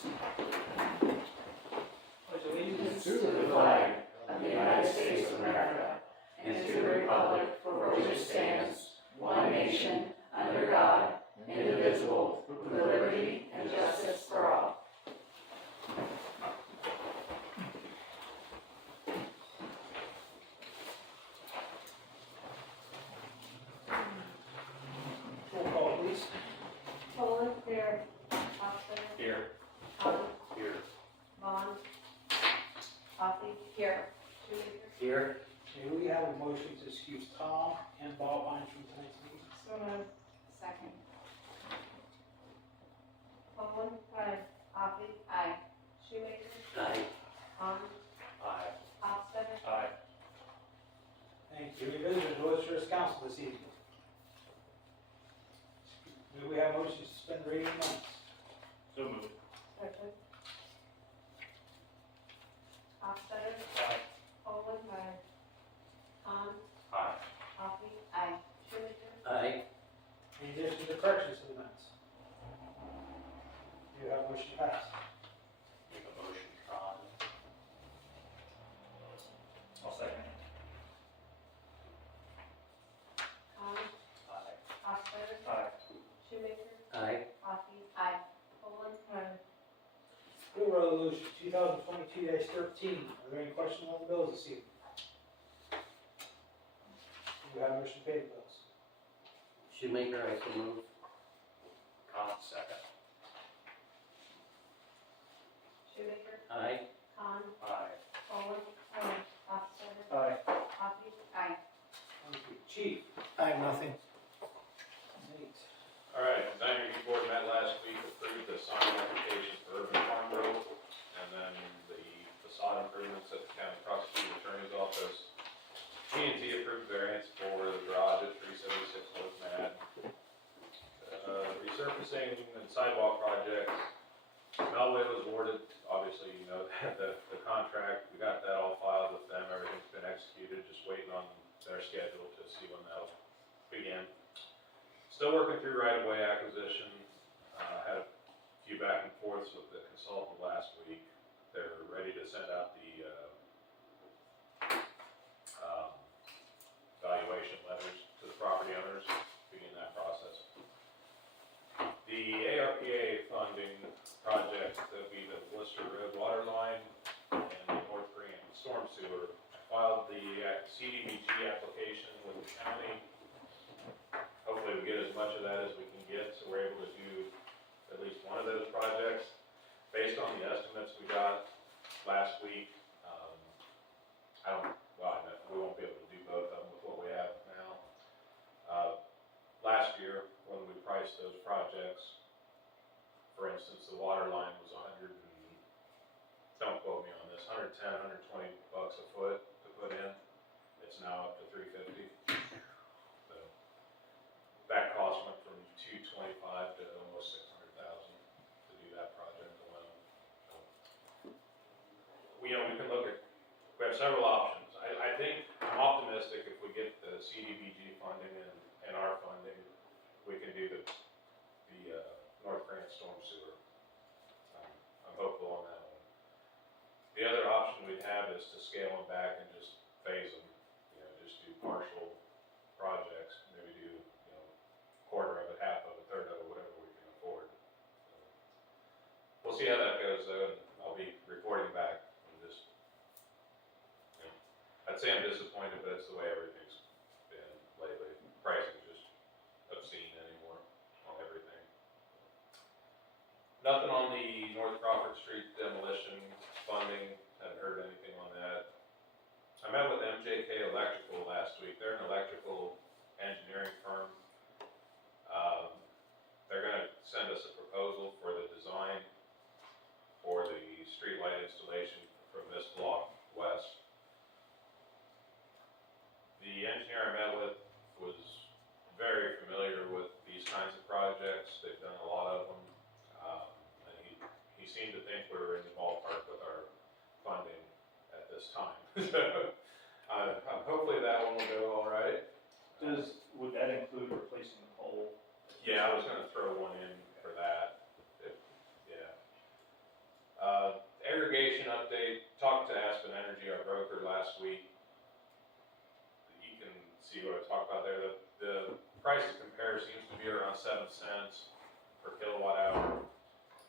Pledge allegiance To the flag of the United States of America and to the republic for which it stands, one nation, under God, indivisible, with liberty and justice for all. roll call, please. Poland, here. Hofstadter. Here. Hahn. Here. Vaughn. Coffee. Here. Shoemaker. Here. Okay, we have a motion to excuse Tom and Bob Hines from tonight's meeting. So moved. Second. Poland. Aye. Coffee. Aye. Shoemaker. Aye. Hahn. Aye. Hofstadter. Aye. Thank you. Any visitors to Wilshire Council this evening? Do we have motion to suspend reading of minutes? So moved. Second. Hofstadter. Aye. Poland. Aye. Hahn. Aye. Coffee. Aye. Shoemaker. Aye. Any additions or corrections to the minutes? Do you have motion passed? Make a motion, Tron. I'll second. Hahn. Aye. Hofstadter. Aye. Shoemaker. Aye. Coffee. Aye. Poland. Aye. Bill resolution 2022-13. Are there any questions on the bills this evening? Do you have motion to pay the bills? Shoemaker, I so move. Con, second. Shoemaker. Aye. Hahn. Aye. Poland. Aye. Hofstadter. Aye. Coffee. Aye. Thank you. Chief? I have nothing. Nate? All right, design review board met last week, approved the sign application for Urban Farm Road, and then the facade improvements at the county prosecuting attorney's office. P&Z approved variance for the garage at 376 North Mad. Resurfacing and sidewalk projects, Melwood was awarded, obviously, you know, the contract, we got that all filed with them, everything's been executed, just waiting on their schedule to see when that'll begin. Still working through right-of-way acquisition, had a few back and forths with the consultant last week. They're ready to send out the, valuation letters to the property owners, begin that process. The ARPA funding project, that'll be the Worcester Road water line and the North Green storm sewer. I filed the CDBG application with the county. Hopefully we get as much of that as we can get, so we're able to do at least one of those projects. Based on the estimates we got last week, we won't be able to do both of them with what we have now. Last year, when we priced those projects, for instance, the water line was don't quote me on this, 110, 120 bucks a foot to put in. It's now up to $350. So that cost went from $225 to almost $600,000 to do that project alone. So, we can look at, we have several options. I think, I'm optimistic if we get the CDBG funding and our funding, we can do the North Grant storm sewer. I'm hopeful on that one. The other option we'd have is to scale them back and just phase them, just do partial projects, maybe do, quarter of it, half of it, third of it, whatever we can afford. So, we'll see how that goes though, and I'll be reporting back and just, I'd say I'm disappointed, but it's the way everything's been lately. Pricing's just obscene anymore on everything. Nothing on the North Crawford Street demolition funding, haven't heard anything on that. I met with MJK Electrical last week. They're an electrical engineering firm. They're gonna send us a proposal for the design for the streetlight installation from this block west. The engineer I met with was very familiar with these kinds of projects. They've done a lot of them. And he seemed to think we were in the ballpark with our funding at this time. Hopefully that one will go all right. Would that include replacing the pole? Yeah, I was gonna throw one in for that. Irrigation update, talked to Aspen Energy, our broker, last week. You can see what I talked about there. The price to compare seems to be around 7 cents per kilowatt hour.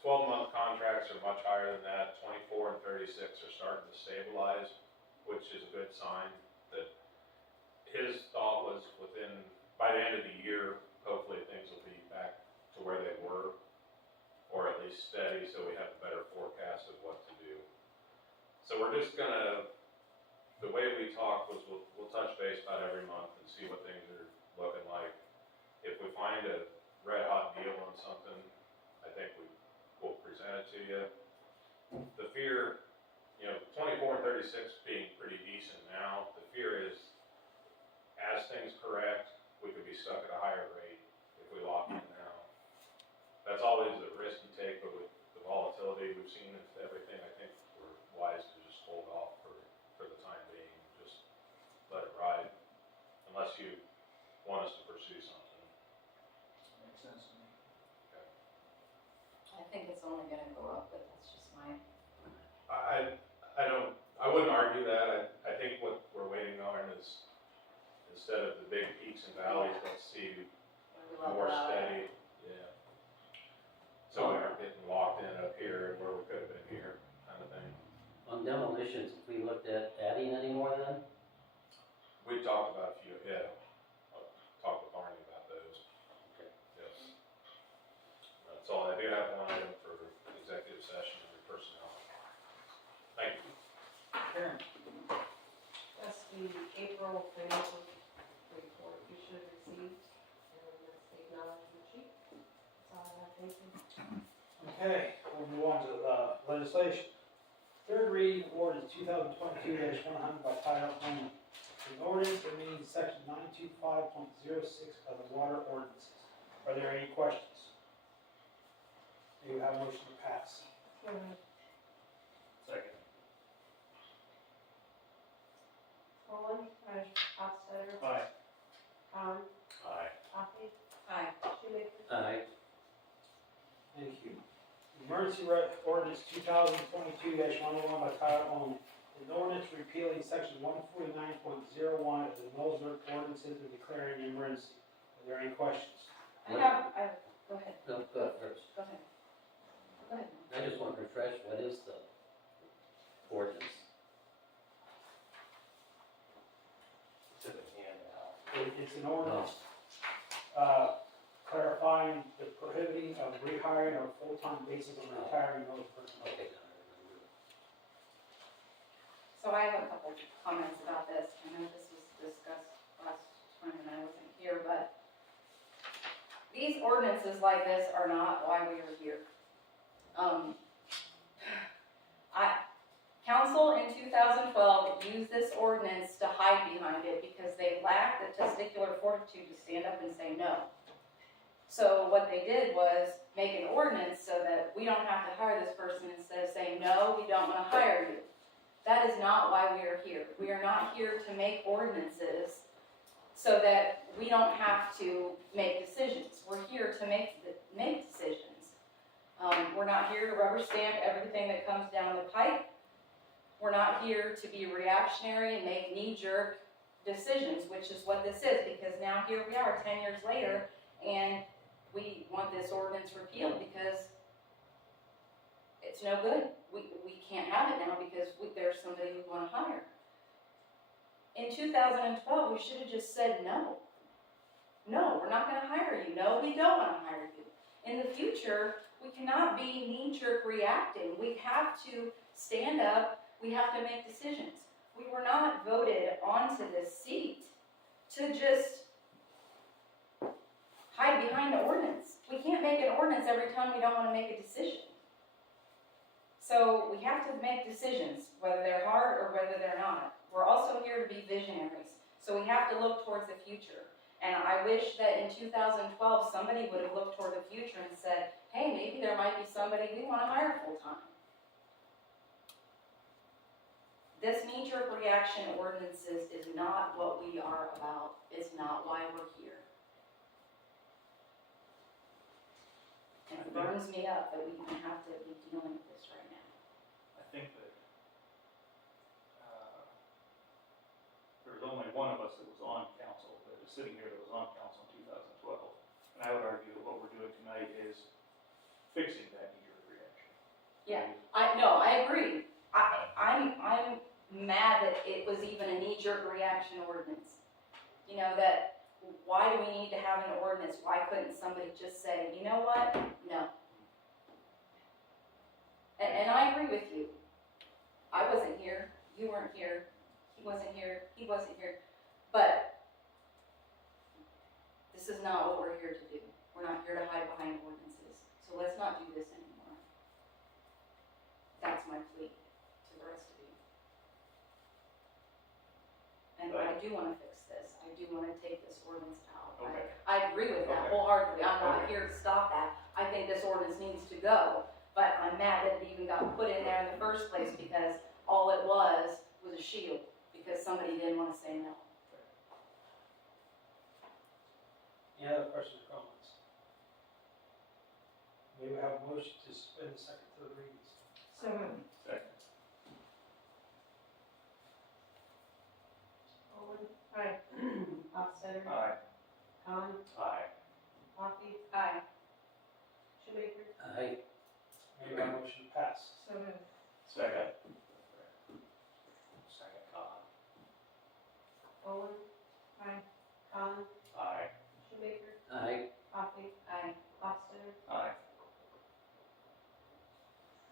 12-month contracts are much higher than that. 24 and 36 are starting to stabilize, which is a good sign that his thought was by the end of the year, hopefully things will be back to where they were, or at least steady, so we have a better forecast of what to do. So we're just gonna, the way we talk was we'll touch base about every month and see what things are looking like. If we find a red hot deal on something, I think we'll present it to you. The fear, 24 and 36 being pretty decent now, the fear is as things correct, we could be stuck at a higher rate if we lock in now. That's always a risk you take, but with the volatility we've seen with everything, I think we're wise to just hold off for the time being, just let it ride, unless you want us to pursue something. Makes sense to me. I think it's only gonna go up, but that's just my, I wouldn't argue that. I think what we're waiting on is, instead of the big peaks and valleys, let's see we love more that. steady. Yeah. So we aren't getting locked in up here where we could have been here, kind of thing. On demolitions, if we looked at adding any more then? We talked about a few, yeah. Talked with Barney about those. Okay. Yes. That's all. I do have one item for executive session under personnel. Thank you. Karen? That's the April financial report you should have received, and that's the acknowledgement sheet. That's all I have, thank you. Okay, we'll move on to legislation. Third reading of ordinance 2022-100 by title only. An ordinance amending section 925.06 of the water ordinances. Are there any questions? Do you have a motion to pass? Second. Poland. Aye. Hofstadter. Aye. Con. Aye. Coffee. Aye. Shoemaker. Aye. Thank you. Emergency ordinance 2022-101 by title only. An ordinance repealing section 149.01 of the Mosler ordinances and declaring an emergency. Are there any questions? Go ahead, No, go first. go ahead. Go ahead. I just want to refresh, what is the ordinance? To the handout. It's an ordinance, clarifying the prohibiting of rehiring on a full-time basis and retiring those personnel. Okay, now I remember. So I have a couple comments about this. I know this was discussed last time and I wasn't here, but these ordinances like this are not why we are here. Council in 2012 used this ordinance to hide behind it because they lacked the testicular fortitude to stand up and say no. So what they did was make an ordinance so that we don't have to hire this person instead of saying, no, we don't want to hire you. That is not why we are here. We are not here to make ordinances so that we don't have to make decisions. We're here to make decisions. We're not here to rubber stamp everything that comes down the pipe. We're not here to be reactionary and make knee-jerk decisions, which is what this is, because now here we are 10 years later, and we want this ordinance repealed because it's no good. We can't have it now because there's somebody we want to hire. In 2012, we should have just said no. No, we're not going to hire you. No, we don't want to hire you. In the future, we cannot be knee-jerk reacting. We have to stand up. We have to make decisions. We were not voted onto this seat to just hide behind the ordinance. We can't make an ordinance every time we don't want to make a decision. So we have to make decisions, whether they're hard or whether they're not. We're also here to be visionaries. So we have to look towards the future. And I wish that in 2012, somebody would have looked toward the future and said, hey, maybe there might be somebody we want to hire full-time. This knee-jerk reaction ordinances is not what we are about. It's not why we're here. And it burns me up that we even have to be dealing with this right now. I think that sitting here that was on council in 2012. And I would argue that what we're doing tonight is fixing that knee-jerk reaction. Yeah. I agree. I'm mad that it was even a knee-jerk reaction ordinance. You know, that, why do we need to have an ordinance? Why couldn't somebody just say, you know what? No. And I agree with you. I wasn't here, you weren't here, he wasn't here, he wasn't here. But this is not what we're here to do. We're not here to hide behind ordinances. So let's not do this anymore. That's my plea to the rest of you. And I do want to fix this. I do want to take this ordinance out. Okay. I agree with that Okay. wholeheartedly. I'm not Okay. here to stop that. I think this ordinance needs to go. But I'm mad that it even got put in there in the first place because all it was a shield because somebody didn't want to say no. Any other questions or comments? May we have a motion to suspend the second, third readings? So moved. Second. Owen. Aye. Hofstadter. Aye. Con. Aye. Coffee. Aye. Shoemaker. Aye. May we have a motion to pass? So moved. Second. Second. Owen. Aye. Con. Aye. Shoemaker. Aye. Coffee. Aye. Hofstadter. Aye.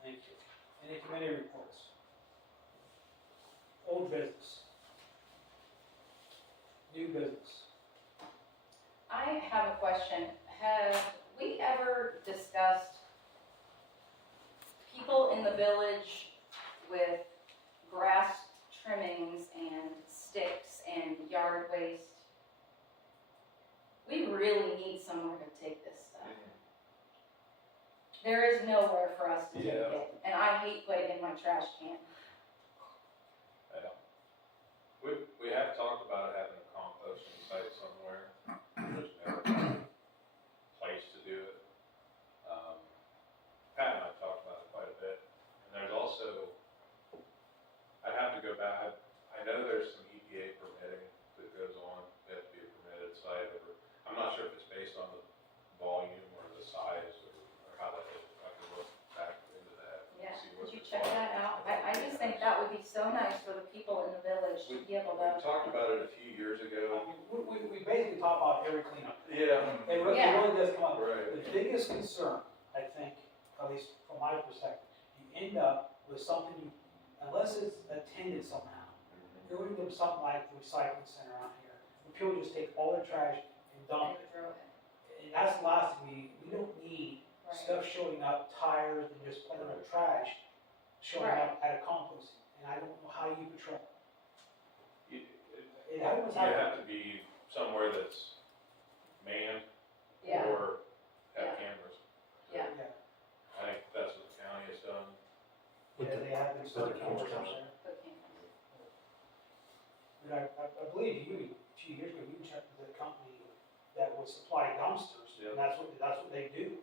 Thank you. Any committee reports? Old business? New business? I have a question. Have we ever discussed people in the village with grass trimmings and sticks and yard waste? We really need somewhere to take this stuff. There is nowhere for us to take Yeah. it, and I hate putting it in my trash can. We have talked about having a composting site somewhere. There's never been a place to do it. Pat and I talked about it quite a bit. And there's also, I'd have to go back, I know there's some EPA permitting that goes on. It has to be a permitted site. I'm not sure if it's based on the volume or the size or how that is. I can look back into that Yeah, and see what. could you check that out? I just think that would be so nice for the people in the village to be able We to. talked about it a few years I ago. mean, we basically talk about every cleanup. Yeah. It really, Yeah. it really does come up. Right. The biggest concern, I think, at least from my perspective, you end up with something, unless it's attended somehow, you're going to do something like the recycling center out here, where people just take all their trash and dump it. And that's the last thing, we don't need Right. stuff showing up, tires and just plain old trash showing Right. up at a composting, and I don't know how you patrol. You It happens. you have to be somewhere that's manned Yeah, or have Yeah. cameras. Yeah. I think that's what the county has done. Yeah, they have them set cameras out there. put cameras. And I believe you, a few years ago, you checked with the company that would supply dumpsters, Yeah. and that's what they do.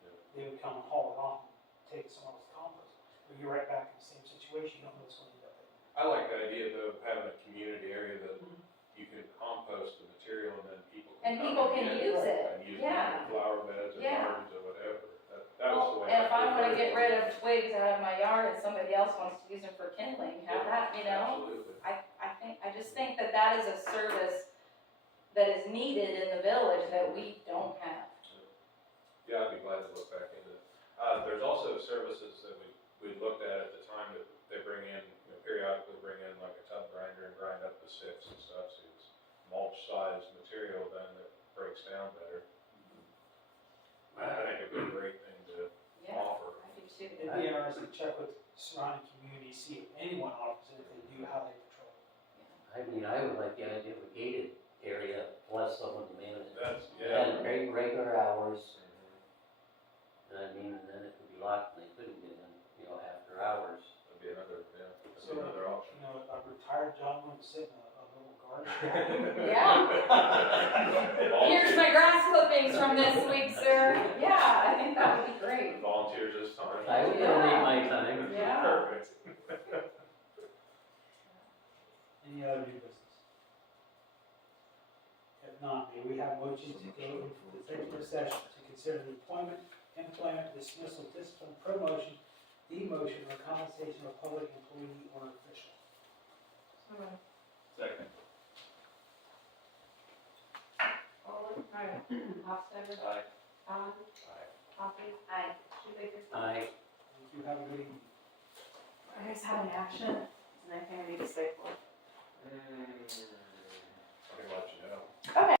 Yeah. They would come and haul it off, and take someone else's compost, but you're right back in the same situation, you don't know what's going to end up in. I like the idea though of having a community area that you can compost the material and then people can. And come people and can get use it, And use it yeah. in flower beds or Yeah. gardens or whatever. That was the Well, way. and if I prefer wanna it. get rid of twigs out of my yard and somebody else wants to use them for kindling, have that, you know? Absolutely. I just think that that is a service that is needed in the village that we don't have. Yeah, I'd be glad to look back into it. There's also services that we looked at the time that they bring in, periodically bring in like a tub grinder and grind up the sticks and stuff, so it's mulch-sized material then that breaks down better. I think it'd be a great thing to Yeah, offer. I do too. It'd be interesting to check with surrounding communities, see if anyone offers it, if they do, how they patrol it. I mean, I would like the idea of a gated area, plus someone to man it. That's, yeah. And regular hours, and I mean, and then it could be locked, and they couldn't get in, after hours. That'd be another, yeah, that'd So, be another option. a retired gentleman sitting in a little garden. Yeah. Here's my grass clippings from this week, sir. Yeah, I think that would be great. Volunteers this time. I would donate my time. Yeah. Perfect. Any other new business? If not, motion to go into executive session to consider the appointment, employment, dismissal, discipline, promotion, demotion, or compensation of a public employee or official. So moved. Second. Poland. Aye. Hofstadter. Aye. Con. Aye. Coffee. Aye. Shoemaker. Aye. Thank you, have a good evening. I just have an action, and I think I need to stay for. I can let you know. Okay.